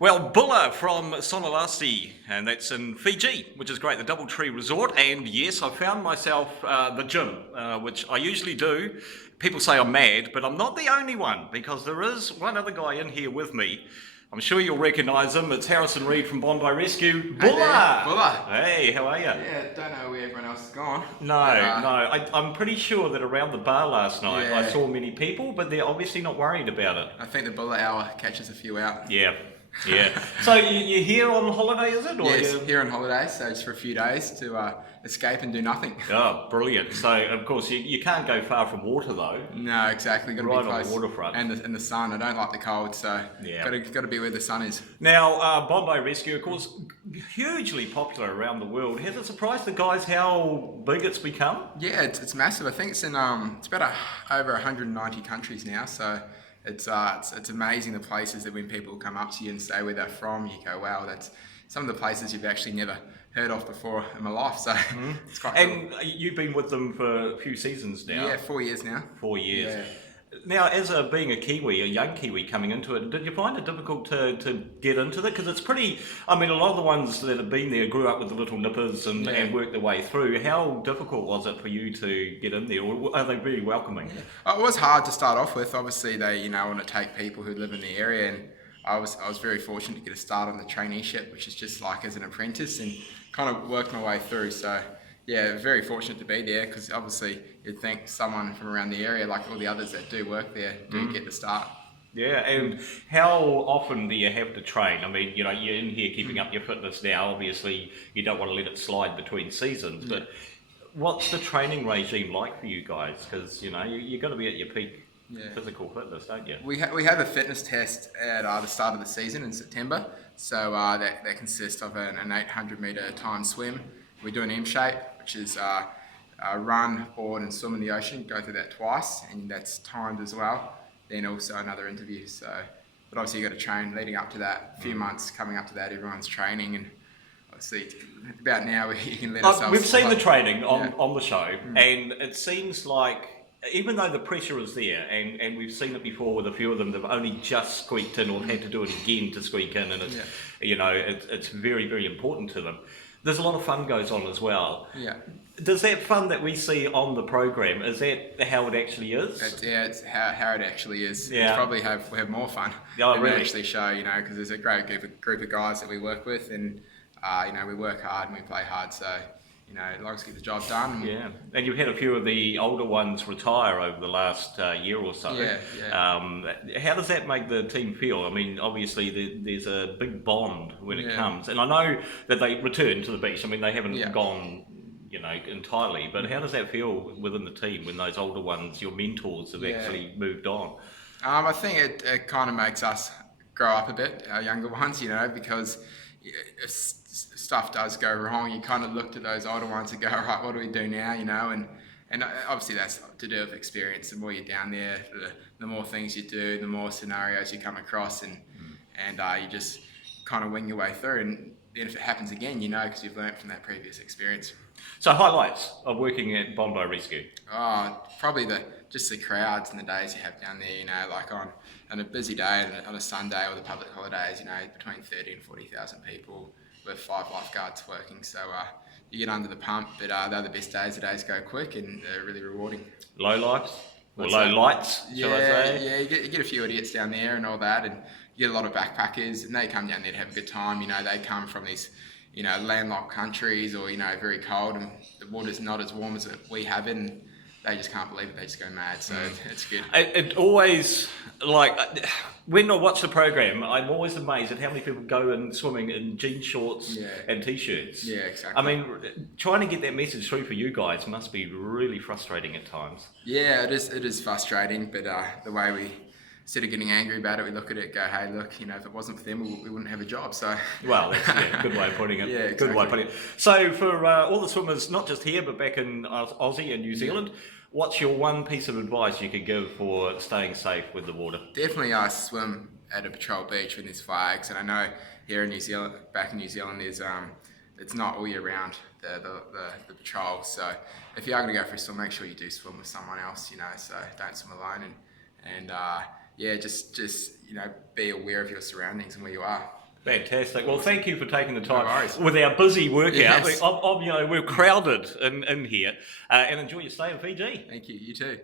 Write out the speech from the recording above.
Well, Bulla from Sonolasti, and that's in Fiji, which is great, the Doubletree Resort. And yes, I found myself the gym, which I usually do. People say I'm mad, but I'm not the only one, because there is one other guy in here with me. I'm sure you'll recognise him. It's Harrison Reid from Bondi Rescue. Bulla! Bulla! Hey, how are you? Yeah, don't know where everyone else has gone. No. I'm pretty sure that around the bar last night I saw many people, but they're obviously not worried about it. I think the Bulla hour catches a few out. Yeah. So you're here on holiday, is it? Or yes, here on holiday, so it's for a few days to escape and do nothing. Oh, brilliant. So, of course, you can't go far from water, though. No, exactly. Got to Right be close. on the waterfront. And the sun. I don't like the cold, so got to be where the sun is. Now, Bondi Rescue, of course, hugely popular around the world. Has it surprised the guys how big it's become? Yeah, it's massive. I think it's in it's about over 190 countries now, so... It's amazing the places that when people come up to you and say where they're from, you go, wow, that's some of the places you've actually never heard of before in my life. So it's quite cool. And you've been with them for a few seasons now. Yeah, 4 years now. 4 years. Yeah. Now, as being a Kiwi, a young Kiwi coming into it, did you find it difficult to get into it? Because it's pretty, I mean, a lot of the ones that have been there grew up with the little nippers and worked their way through. How difficult was it for you to get in there? Or are they really welcoming? Yeah. It was hard to start off with. Obviously, they want to take people who live in the area, and I was very fortunate to get a start on the traineeship, which is just like as an apprentice, and kind of worked my way through. So. Yeah, very fortunate to be there because obviously you'd think someone from around the area, like all the others that do work there, do get the start. Yeah, and how often do you have to train? I mean, you're in here keeping up your fitness now. Obviously, you don't want to let it slide between seasons, but what's the training regime like for you guys? Because, you've got to be at your peak physical fitness, don't you? We have a fitness test at the start of the season in September, so that consists of an 800 metre time swim. We do an M shape, which is run, board and swim in the ocean. Go through that twice, and that's timed as well. Then also another interview. So, but obviously you got to train leading up to that. A few months coming up to that, everyone's training, and obviously about now you can let ourselves. We've seen the training on the show, and it seems like even though the pressure is there, and we've seen it before with a few of them, they've only just squeaked in or had to do it again to squeak in, and it's very, very important to them. There's a lot of fun goes on as well. Yeah. Does that fun that we see on the program, is that how it actually is? It's how it actually is. Yeah. We probably have more fun than we actually show, because there's a great group of guys that we work with, and we work hard and we play hard, so as long as we get the job done. Yeah, and you've had a few of the older ones retire over the last year or so. How does that make the team feel? I mean, obviously there's a big bond when it comes, and I know that they return to the beach. I mean, they haven't gone, entirely, but how does that feel within the team when those older ones, your mentors, have actually moved on? I think it kind of makes us grow up a bit, our younger ones, because if stuff does go wrong, you kind of look to those older ones and go, all right, what do we do now, and obviously that's to do with experience. The more you're down there, the more things you do, the more scenarios you come across, and you just kind of wing your way through, and then if it happens again, because you've learned from that previous experience. So highlights of working at Bondi Rescue? Probably just the crowds and the days you have down there, like on a busy day, on a Sunday or the public holidays, between 30 and 40,000 people with 5 lifeguards working. So you get under the pump, but they're the best days. The days go quick and they're really rewarding. Low lights? Or low lights, shall I say? Yeah, you get a few idiots down there and all that, and you get a lot of backpackers, and they come down there to have a good time. They come from these landlocked countries, or very cold, and the water's not as warm as we have it, and they just can't believe it. They just go mad. So it's good. It always, when I watch the program, I'm always amazed at how many people go in swimming in jean shorts and t-shirts. Yeah, exactly. I mean, trying to get that message through for you guys must be really frustrating at times. Yeah, it is frustrating, but the way we, instead of getting angry about it, we look at it, go, hey, look, if it wasn't for them, we wouldn't have a job. So, well, that's a good way of putting it. Yeah, exactly. Good way of putting it. So, for all the swimmers, not just here but back in Aussie and New Zealand, what's your one piece of advice you could give for staying safe with the water? Definitely swim at a patrol beach when there's flags, and I know here in New Zealand, back in New Zealand, there's it's not all year round the patrol. So if you are going to go for a swim, make sure you do swim with someone else. So don't swim alone, and just be aware of your surroundings and where you are. Fantastic. Well, thank you for taking the time worries. with our busy workout. Yes. We're crowded in here, and enjoy your stay in Fiji. Thank you. You too.